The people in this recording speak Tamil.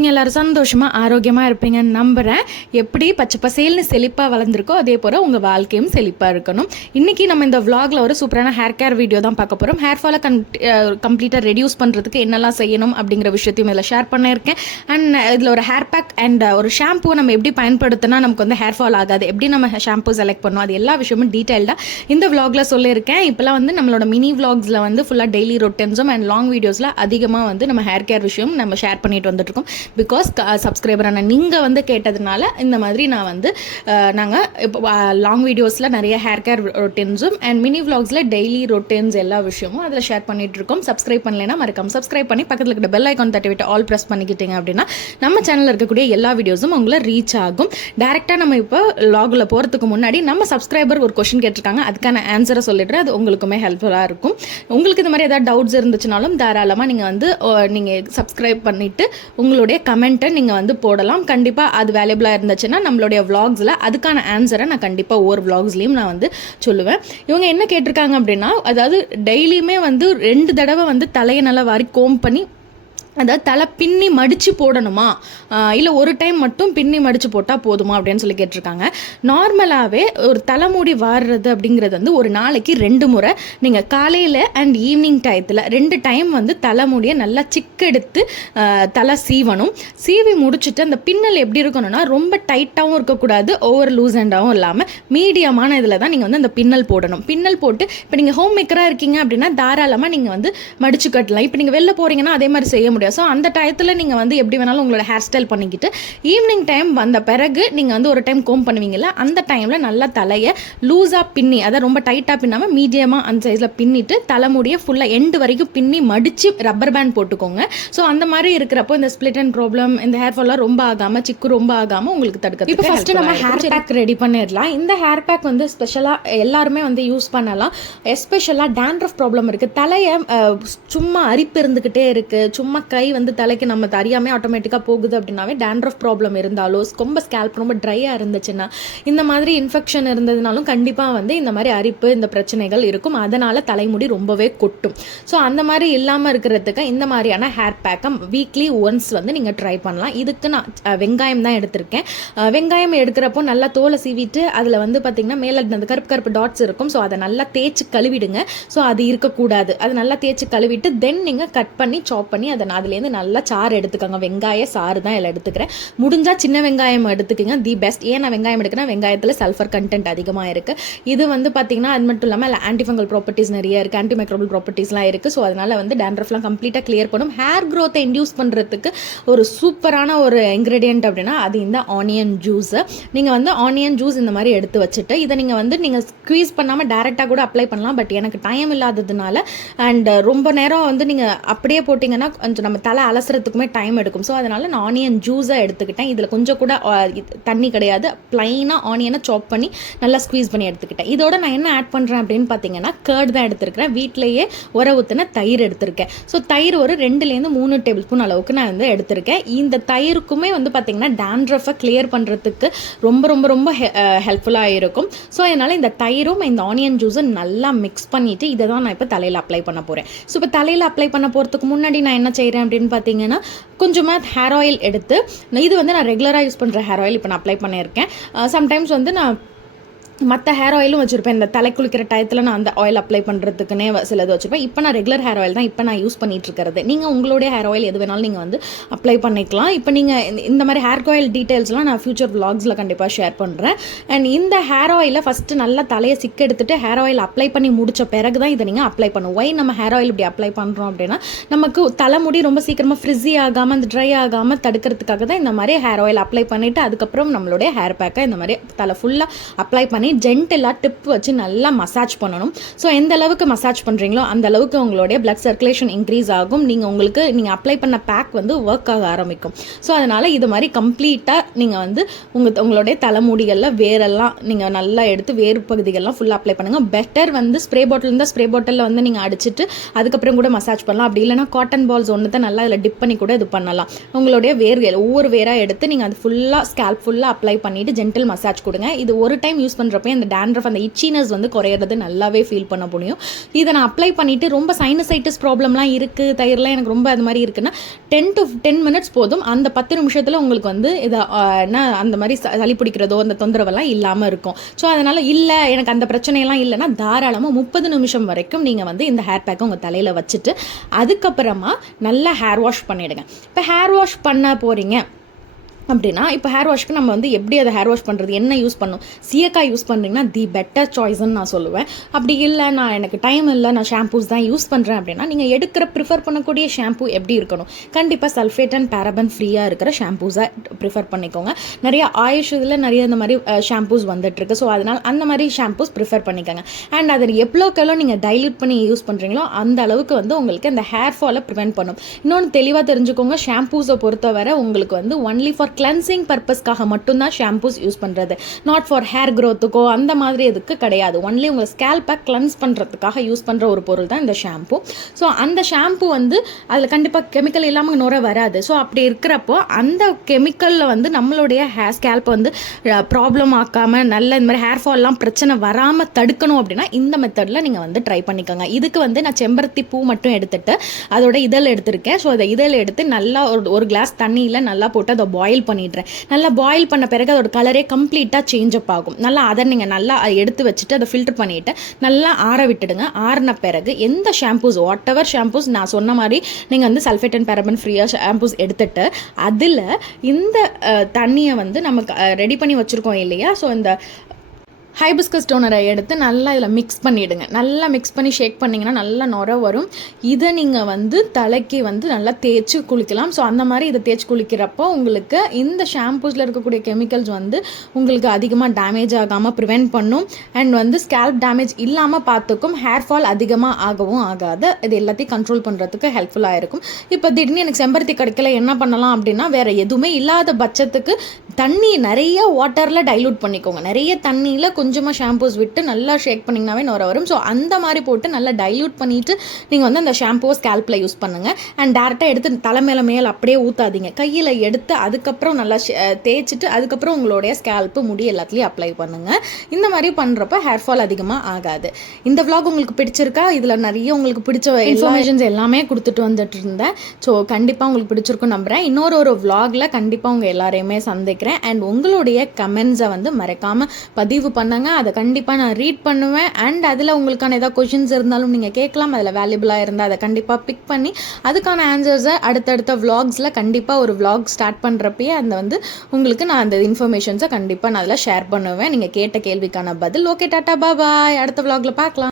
இருக்கீங்க? எல்லாரும் சந்தோஷமா ஆரோக்கியமா இருப்பீங்கன்னு நம்புறேன். எப்படி பச்சை பசேல்னு செழிப்பா வளர்ந்துருக்கோ அதே போல உங்க வாழ்க்கையும் செழிப்பா இருக்கணும். இன்னைக்கு நம்ம இந்த vlogல ஒரு சூப்பரான ஹேர் கேர் வீடியோ தான் பார்க்க போறோம். ஹேர் ஃபாலை கம்ப்ளீட்டா ரெடியூஸ் பண்றதுக்கு என்னெல்லாம் செய்யணும் அப்படிங்கிற விஷயத்தையும் இதில் ஷேர் பண்ணியிருக்கேன். அண்ட் இதில் ஒரு ஹேர் பேக் அண்ட் ஒரு ஷாம்பு நம்ம எப்படி பயன்படுத்தினா நமக்கு வந்து ஹேர் ஃபால் ஆகாது, எப்படி நம்ம ஷாம்பு செலக்ட் பண்ணணும், அது எல்லா விஷயமும் டீட்டெயில்டாக இந்த vlogல சொல்லியிருக்கேன். இப்போலாம் வந்து நம்மளோட மினி vlogsல வந்து ஃபுல்லாக டெய்லி ரொட்டன்ஸும் அண்ட் லாங் வீடியோஸில் அதிகமாக வந்து நம்ம ஹேர் கேர் விஷயம் நம்ம ஷேர் பண்ணிட்டு வந்துட்டுருக்கோம். பிகாஸ் சப்ஸ்கிரைபரான நீங்கள் வந்து கேட்டதுனால இந்த மாதிரி நான் வந்து நாங்கள் இப்போ லாங் வீடியோஸில் நிறைய ஹேர் கேர் ரொட்டீன்ஸும் அண்ட் மினி விலாக்ஸில் டெய்லி ரொட்டீன்ஸ் எல்லா விஷயமும் அதில் ஷேர் பண்ணிகிட்ருக்கோம். சப்ஸ்கிரைப் பண்ணலைன்னா மறக்காம சப்ஸ்கிரைப் பண்ணி பக்கத்தில் இருக்கிற பெல் ஐக்கான் தட்டி விட்டு ஆல் ப்ரெஸ் பண்ணிக்கிட்டீங்க அப்படின்னா நம்ம சேனலில் இருக்கக்கூடிய எல்லா வீடியோஸும் உங்களை ரீச் ஆகும். டேரெக்டாக நம்ம இப்போ லாகில் போகிறதுக்கு முன்னாடி நம்ம சப்ஸ்கிரைபர் ஒரு கொஷின் கேட்டிருக்காங்க, அதுக்கான ஆன்சரை சொல்லிடுறேன். அது உங்களுக்குமே ஹெல்ப்ஃபுல்லாக இருக்கும். உங்களுக்கு இந்த மாதிரி ஏதாவது டவுட்ஸ் இருந்துச்சுனாலும் தாராளமாக நீங்கள் வந்து நீங்கள் சப்ஸ்கிரைப் பண்ணிவிட்டு உங்களுடைய கமெண்ட்டை நீங்கள் வந்து போடலாம். கண்டிப்பாக அது வேல்யூபிளாக இருந்துச்சுன்னா நம்மளுடைய விலாக்ஸில் அதுக்கான ஆன்சரை நான் கண்டிப்பாக ஒவ்வொரு விலாக்ஸ்லேயும் நான் வந்து சொல்லுவேன். இவங்க என்ன கேட்டிருக்காங்க அப்படின்னா, அதாவது டெய்லியுமே வந்து 2 தடவை வந்து தலையை நல்லா வாரி கோம் பண்ணி, அதாவது தலை பின்னி மடித்து போடணுமா இல்லை ஒரு டைம் மட்டும் பின்னி மடித்து போட்டால் போதுமா அப்படின்னு சொல்லி கேட்டிருக்காங்க. நார்மலாகவே ஒரு தலைமுடி வாடுறது அப்படிங்கிறது வந்து ஒரு நாளைக்கு 2 முறை நீங்கள் காலையில் அண்ட் ஈவினிங் டயத்தில் 2 டைம் வந்து தலைமுடியை நல்லா சிக்கெடுத்து தலை சீவணும். சீவி முடிச்சுட்டு அந்த பின்னல் எப்படி இருக்கணும்னா ரொம்ப டைட்டாகவும் இருக்கக்கூடாது, ஓவர் லூஸ் அண்டாகவும் இல்லாமல் மீடியமான இதில் தான் நீங்கள் வந்து அந்த பின்னல் போடணும். பின்னல் போட்டு இப்போ நீங்கள் ஹோம் மேக்கராக இருக்கீங்க அப்படின்னா தாராளமாக நீங்கள் வந்து மடிச்சு கட்டலாம். இப்போ நீங்கள் வெளில போகிறீங்கன்னா அதே மாதிரி செய்ய முடியாது. ஸோ அந்த டயத்தில் நீங்கள் வந்து எப்படி வேணாலும் உங்களோட ஹேர் ஸ்டைல் பண்ணிக்கிட்டு ஈவினிங் டைம் வந்த பிறகு நீங்கள் வந்து ஒரு டைம் கோம் பண்ணுவீங்கல்ல, அந்த டைமில் நல்லா தலையை லூஸாக பின்னி, அதை ரொம்ப டைட்டாக பின்னாமல் மீடியமாக அந்த சைஸில் பின்னிட்டு தலைமுடியை ஃபுல்லாக எண்டு வரைக்கும் பின்னி மடித்து ரப்பர் பேண்ட் போட்டுக்கோங்க. ஸோ அந்த மாதிரி இருக்கிறப்போ இந்த ஸ்பிளிட் அண்ட் ப்ராப்ளம், இந்த ஹேர் ஃபால்லாம் ரொம்ப ஆகாமல், சிக்கு ரொம்ப ஆகாமல் உங்களுக்கு தடுக்கிறது. இப்போ ஃபஸ்ட்டு நம்ம ஹேர் பேக் ரெடி பண்ணிடலாம். இந்த ஹேர் பேக் வந்து ஸ்பெஷலாக எல்லாருமே வந்து யூஸ் பண்ணலாம். எஸ்பெஷலாக டேண்ட்ரஃப் ப்ராப்ளம் இருக்குது, தலையை சும்மா அரிப்பு இருந்துக்கிட்டே இருக்குது, சும்மா கை வந்து தலைக்கு நம்ம அறியாமல் ஆட்டோமேட்டிக்காக போகுது அப்படின்னாவே டேண்ட்ரஃப் ப்ராப்ளம் இருந்தாலோ, ரொம்ப ஸ்கேல்ப் ரொம்ப ட்ரையாக இருந்துச்சுன்னா, இந்த மாதிரி இன்ஃபெக்ஷன் இருந்ததுனாலும் கண்டிப்பாக வந்து இந்த மாதிரி அரிப்பு, இந்த பிரச்சனைகள் இருக்கும். அதனால் தலைமுடி ரொம்பவே கொட்டும். ஸோ அந்த மாதிரி இல்லாமல் இருக்கிறதுக்கு இந்த மாதிரியான ஹேர் பேக்கை வீக்லி ஒன்ஸ் வந்து நீங்கள் ட்ரை பண்ணலாம். இதுக்கு நான் வெங்காயம் தான் எடுத்திருக்கேன். வெங்காயம் எடுக்கிறப்போ நல்லா தோலை சீவிட்டு அதில் வந்து பார்த்திங்கன்னா மேலே அந்த கருப்பு கருப்பு டாட்ஸ் இருக்கும். ஸோ அதை நல்லா தேய்ச்சி கழுவிடுங்க. ஸோ அது இருக்கக்கூடாது. அது நல்லா தேய்ச்சி கழுவிட்டு தென் நீங்கள் கட் பண்ணி சாப் பண்ணி அதை அதுலேருந்து நல்லா சாறு எடுத்துக்கோங்க. வெங்காய சாறு தான் இதில் எடுத்துக்கிறேன். முடிஞ்சால் சின்ன வெங்காயம் எடுத்துக்கோங்க, தி பெஸ்ட். ஏன் நான் வெங்காயம் எடுக்கிறேன், வெங்காயத்தில் சல்ஃபர் கண்டென்ட் அதிகமாக இருக்குது. இது வந்து பார்த்திங்கன்னா அது மட்டும் இல்லாமல் ஆன்டிஃபங்கல் ப்ராப்பர்ட்டிஸ் நிறைய இருக்குது, ஆன்டி மைக்ரோபல் ப்ராப்பர்ட்டிஸ்லாம் இருக்குது. ஸோ அதனால் வந்து டேண்ட்ரஃப்லாம் கம்ப்ளீட்டாக கிளியர் பண்ணும். ஹேர் க்ரோத்தை இன்டியூஸ் பண்ணுறதுக்கு ஒரு சூப்பரான ஒரு இன்க்ரீடியன்ட் அப்படின்னா அது இந்த ஆனியன் ஜூஸு. நீங்கள் வந்து ஆனியன் ஜூஸ் இந்த மாதிரி எடுத்து வச்சுட்டு இதை நீங்கள் ஸ்க்வீஸ் பண்ணாமல் டேரெக்டாக கூட அப்ளை பண்ணலாம். பட் எனக்கு டைம் இல்லாததுனால அண்ட் ரொம்ப நேரம் வந்து நீங்கள் அப்படியே போட்டிங்கன்னா கொஞ்சம் நம்ம தலை அலசுறதுக்குமே டைம் எடுக்கும். ஸோ அதனால் நான் ஆனியன் ஜூஸை எடுத்துக்கிட்டேன். இதில் கொஞ்சம் கூட தண்ணி கிடையாது, ப்ளைனாக ஆனியனை சாப் பண்ணி நல்லா ஸ்க்வீஸ் பண்ணி எடுத்துக்கிட்டேன். இதோட நான் என்ன ஆட் பண்ணுறேன் அப்படின்னு பார்த்தீங்கன்னா கர்ட் தான் எடுத்துருக்கிறேன். வீட்டிலேயே ஊற்றின தயிர் எடுத்திருக்கேன். ஸோ தயிர் ஒரு 2-3 டேபிள் ஸ்பூன் அளவுக்கு நான் வந்து எடுத்திருக்கேன். இந்த தயிருக்குமே வந்து பார்த்திங்கன்னா டேண்ட்ரஃபை கிளியர் பண்ணுறதுக்கு ரொம்ப ரொம்ப ரொம்ப ஹெல்ப்ஃபுல்லாக இருக்கும். ஸோ அதனால் இந்த தயிரும் இந்த ஆனியன் ஜூஸும் நல்லா மிக்ஸ் பண்ணிவிட்டு இதை தான் நான் இப்போ தலையில் அப்ளை பண்ண போகிறேன். ஸோ இப்போ தலையில் அப்ளை பண்ண போகிறதுக்கு முன்னாடி நான் என்ன செய்கிறேன் அப்படின்னு பார்த்தீங்கன்னா கொஞ்சமாக ஹேர் ஆயில் எடுத்து, இது வந்து நான் ரெகுலராக யூஸ் பண்ணுற ஹேர் ஆயில் இப்போ நான் அப்ளை பண்ணியிருக்கேன். சம்டைம்ஸ் வந்து நான் மற்ற ஹேர் ஆயிலும் வச்சுருப்பேன். இந்த தலை குளிக்கிற டயத்தில் நான் அந்த ஆயில் அப்ளை பண்ணுறதுக்குன்னே சிலது வச்சுருப்பேன். இப்போ நான் ரெகுலர் ஹேர் ஆயில் தான் இப்போ நான் யூஸ் பண்ணிகிட்ருக்கிறது. நீங்கள் உங்களுடைய ஹேர் ஆயில் எது வேணாலும் நீங்கள் வந்து அப்ளை பண்ணிக்கலாம். இப்போ நீங்கள் இந்த மாதிரி ஹேர் ஆயில் டீட்டெயில்ஸ்லாம் நான் ஃபியூச்சர் விலாக்ஸில் கண்டிப்பாக ஷேர் பண்ணுறேன். அண்ட் இந்த ஹேர் ஆயிலை ஃபஸ்ட்டு நல்லா தலையை சிக்க எடுத்துகிட்டு ஹேர் ஆயில் அப்ளை பண்ணி முடித்த பிறகு தான் இதை நீங்கள் அப்ளை பண்ணும். ஒய் நம்ம ஹேர் ஆயில் இப்படி அப்ளை பண்ணுறோம் அப்படின்னா நமக்கு தலைமுடி ரொம்ப சீக்கிரமாக ஃப்ரிஸி ஆகாமல் அந்த ட்ரை ஆகாமல் தடுக்கிறதுக்காக தான் இந்த மாதிரி ஹேர் ஆயில் அப்ளை பண்ணிவிட்டு அதுக்கப்புறம் நம்மளுடைய ஹேர் பேக்கை இந்த மாதிரி தலை ஃபுல்லாக அப்ளை பண்ணி ஜென்டலாக டிப் வச்சு நல்லா மசாஜ் பண்ணணும். ஸோ எந்த அளவுக்கு மசாஜ் பண்ணுறீங்களோ அந்த அளவுக்கு உங்களுடைய பிளட் சர்க்குலேஷன் இன்க்ரீஸ் ஆகும். நீங்கள் அப்ளை பண்ண பேக் வந்து ஒர்க் ஆக ஆரம்பிக்கும். ஸோ அதனால் இது மாதிரி கம்ப்ளீட்டாக நீங்கள் வந்து உங்களுடைய தலைமுடிகளில் வேரெல்லாம் நீங்கள் நல்லா எடுத்து வேறு பகுதிகள்லாம் ஃபுல்லாக அப்ளை பண்ணுங்கள். பெட்டர் வந்து ஸ்ப்ரே பாட்டில் இருந்தால் ஸ்ப்ரே பாட்டிலில் வந்து நீங்கள் அடிச்சுட்டு அதுக்கப்புறம் கூட மசாஜ் பண்ணலாம். அப்படி இல்லைனா காட்டன் பால்ஸ் ஒன்று தான் நல்லா அதில் டிப் பண்ணி கூட இது பண்ணலாம். உங்களுடைய வேர்கள் ஒவ்வொரு வேராக எடுத்து நீங்கள் அது ஃபுல்லாக ஸ்கேல்ப் ஃபுல்லாக அப்ளை பண்ணிவிட்டு ஜென்டல் மசாஜ் கொடுங்க. இது ஒரு டைம் யூஸ் பண்ணுற பண்ணுறப்ப அந்த டேண்ட்ரஃப் அந்த இச்சினஸ் வந்து குறையிறது நல்லாவே ஃபீல் பண்ண முடியும். இதை நான் அப்ளை பண்ணிவிட்டு ரொம்ப சைனசைட்டிஸ் ப்ராப்ளம்லாம் இருக்குது, தயிர்லாம் எனக்கு ரொம்ப அது மாதிரி இருக்குன்னா 10 to 10 minutes போதும். அந்த 10 நிமிஷத்தில் உங்களுக்கு வந்து இதை என்ன அந்த மாதிரி சளி பிடிக்கிறதோ அந்த தொந்தரவெல்லாம் இல்லாமல் இருக்கும். ஸோ அதனால் இல்லை எனக்கு அந்த பிரச்சனையெல்லாம் இல்லைன்னா தாராளமாக 30 நிமிஷம் வரைக்கும் நீங்கள் வந்து இந்த ஹேர் பேக்கை உங்கள் தலையில் வச்சுட்டு அதுக்கப்புறமா நல்லா ஹேர் வாஷ் பண்ணிவிடுங்க. இப்போ ஹேர் வாஷ் பண்ண போகிறீங்க அப்படின்னா இப்போ ஹேர் வாஷ்க்கு நம்ம வந்து எப்படி அதை ஹேர் வாஷ் பண்ணுறது, என்ன யூஸ் பண்ணணும், சீயக்காய் யூஸ் பண்ணுறீங்கன்னா தி பெட்டர் சாய்ஸ்ன்னு நான் சொல்லுவேன். அப்படி இல்லை நான் எனக்கு டைம் இல்லை நான் ஷாம்பூஸ் தான் யூஸ் பண்ணுறேன் அப்படின்னா நீங்கள் எடுக்கிற ப்ரிஃபர் பண்ணக்கூடிய ஷாம்பூ எப்படி இருக்கணும், கண்டிப்பாக சல்ஃபேட் அண்ட் பேரபன் ஃப்ரீயாக இருக்கிற ஷாம்பூஸை ப்ரிஃபர் பண்ணிக்கோங்க. நிறைய ஆயுஷ் இதில் நிறைய இந்த மாதிரி ஷாம்பூஸ் வந்துட்டுருக்கு. ஸோ அதனால் அந்த மாதிரி ஷாம்பூஸ் ப்ரிஃபர் பண்ணிக்கோங்க. அண்ட் அதில் எவ்வளோக்கெவ்வளோ நீங்கள் டைல்யூட் பண்ணி யூஸ் பண்ணுறீங்களோ அந்த அளவுக்கு வந்து உங்களுக்கு அந்த ஹேர் ஃபாலை ப்ரிவென்ட் பண்ணும். இன்னொன்று தெளிவாக தெரிஞ்சுக்கோங்க, ஷாம்பூஸை பொறுத்தவரை உங்களுக்கு வந்து ஒன்லி ஃபார் கிளென்சிங் பர்பஸ்க்காக மட்டும்தான் ஷாம்பூஸ் யூஸ் பண்ணுறது, நாட் ஃபார் ஹேர் க்ரோத்துக்கோ அந்த மாதிரி இதுக்கு கிடையாது. ஒன்லி உங்கள் ஸ்கேல்பை கிளென்ஸ் பண்ணுறதுக்காக யூஸ் பண்ணுற ஒரு பொருள் தான் இந்த ஷாம்பூ. ஸோ அந்த ஷாம்பூ வந்து அதில் கண்டிப்பாக கெமிக்கல் இல்லாமல் நுர வராது. ஸோ அப்படி இருக்கிறப்போ அந்த கெமிக்கலில் வந்து நம்மளுடைய ஹேர் ஸ்கேல்ப்பை வந்து ப்ராப்ளம் ஆக்காமல் நல்ல இந்த மாதிரி ஹேர் ஃபால்லாம் பிரச்சனை வராமல் தடுக்கணும் அப்படின்னா இந்த மெத்தடில் நீங்கள் வந்து ட்ரை பண்ணிக்கோங்க. இதுக்கு வந்து நான் செம்பருத்தி பூ மட்டும் எடுத்துகிட்டு அதோட இதழ் எடுத்திருக்கேன். ஸோ அதை இதழ் எடுத்து நல்லா ஒரு கிளாஸ் தண்ணியில் நல்லா போட்டு அதை பாயில் பண்ணிடுறேன். நல்லா பாயில் பண்ண பிறகு அதோட கலரே கம்ப்ளீட்டாக சேஞ்ச் அப் ஆகும். நல்லா அதை நீங்கள் நல்லா எடுத்து வச்சுட்டு அதை ஃபில்டர் பண்ணிவிட்டு நல்லா ஆற விட்டுடுங்க. ஆறின பிறகு எந்த ஷாம்பூஸ் வாட் எவர் ஷாம்பூஸ் நான் சொன்ன மாதிரி நீங்கள் வந்து சல்ஃபேட் அண்ட் பேரபன் ஃப்ரீயாக ஷாம்பூஸ் எடுத்துட்டு அதில் இந்த தண்ணியை வந்து நமக்கு ரெடி பண்ணி வச்சுருக்கோம் இல்லையா, ஸோ இந்த ஹைபிஸ்கஸ் டோனரை எடுத்து நல்லா இதில் மிக்ஸ் பண்ணிவிடுங்க. நல்லா மிக்ஸ் பண்ணி ஷேக் பண்ணிங்கன்னா நல்லா நுர வரும். இதை நீங்கள் வந்து தலைக்கு வந்து நல்லா தேய்ச்சி குளிக்கலாம். ஸோ அந்த மாதிரி இதை தேய்ச்சி குளிக்கிறப்போ உங்களுக்கு இந்த ஷாம்பூஸில் இருக்கக்கூடிய கெமிக்கல்ஸ் வந்து உங்களுக்கு அதிகமாக டேமேஜ் ஆகாமல் ப்ரிவென்ட் பண்ணும். அண்ட் வந்து ஸ்கேல்ப் டேமேஜ் இல்லாமல் பார்த்துக்கும். ஹேர் ஃபால் அதிகமாக ஆகவும் ஆகாது. இது எல்லாத்தையும் கண்ட்ரோல் பண்ணுறதுக்கு ஹெல்ப்ஃபுல்லாக இருக்கும். இப்போ திடீர்னு எனக்கு செம்பருத்தி கிடைக்கல என்ன பண்ணலாம் அப்படின்னா வேறு எதுவுமே இல்லாத பட்சத்துக்கு தண்ணி நிறைய வாட்டரில் டைலூட் பண்ணிக்கோங்க. நிறைய தண்ணியில் கொஞ்சமாக ஷாம்பூஸ் விட்டு நல்லா ஷேக் பண்ணிங்கனாவே நுர வரும். ஸோ அந்த மாதிரி போட்டு நல்லா டைல்யூட் பண்ணிவிட்டு நீங்கள் வந்து அந்த ஷாம்பூவை ஸ்கேல்பில் யூஸ் பண்ணுங்கள். அண்ட் டேரெக்டாக எடுத்து தலை மேலே அப்படியே ஊற்றாதீங்க. கையில் எடுத்து அதுக்கப்புறம் நல்லா தேய்ச்சிட்டு அதுக்கப்புறம் உங்களுடைய ஸ்கேல்ப்பு முடி எல்லாத்துலேயும் அப்ளை பண்ணுங்கள். இந்த மாதிரி பண்ணுறப்ப ஹேர் ஃபால் அதிகமாக ஆகாது. இந்த vlog உங்களுக்கு பிடிச்சிருக்கா? இதில் நிறைய உங்களுக்கு பிடிச்ச இன்ஃபர்மேஷன்ஸ் எல்லாமே கொடுத்துட்டு வந்துட்டு இருந்தேன். ஸோ கண்டிப்பாக உங்களுக்கு பிடிச்சிருக்கும் நம்புகிறேன். இன்னொரு vlogல கண்டிப்பாக உங்கள் எல்லாரையுமே சந்திக்கிறேன். அண்ட் உங்களுடைய கமெண்ட்ஸை வந்து மறக்காமல் பதிவு பண்ணுங்க. அதை கண்டிப்பாக நான் ரீட் பண்ணுவேன். அண்ட் அதில் உங்களுக்கான ஏதாவது கொஷின்ஸ் இருந்தாலும் நீங்கள் கேட்கலாம். அதில் வேல்யூபிளாக இருந்தால் அதை கண்டிப்பாக பிக் பண்ணி அதுக்கான ஆன்சர்ஸை அடுத்தடுத்த vlogsல கண்டிப்பாக ஒரு vlog ஸ்டார்ட் பண்ணுறப்பயே அந்த வந்து உங்களுக்கு நான் அந்த இன்ஃபர்மேஷன்ஸை கண்டிப்பாக நான் அதில் ஷேர் பண்ணுவேன். நீங்கள் கேட்ட கேள்விக்கான பதில். ஓகே, டாட்டா பாய். அடுத்த vlogல பார்க்கலாம்.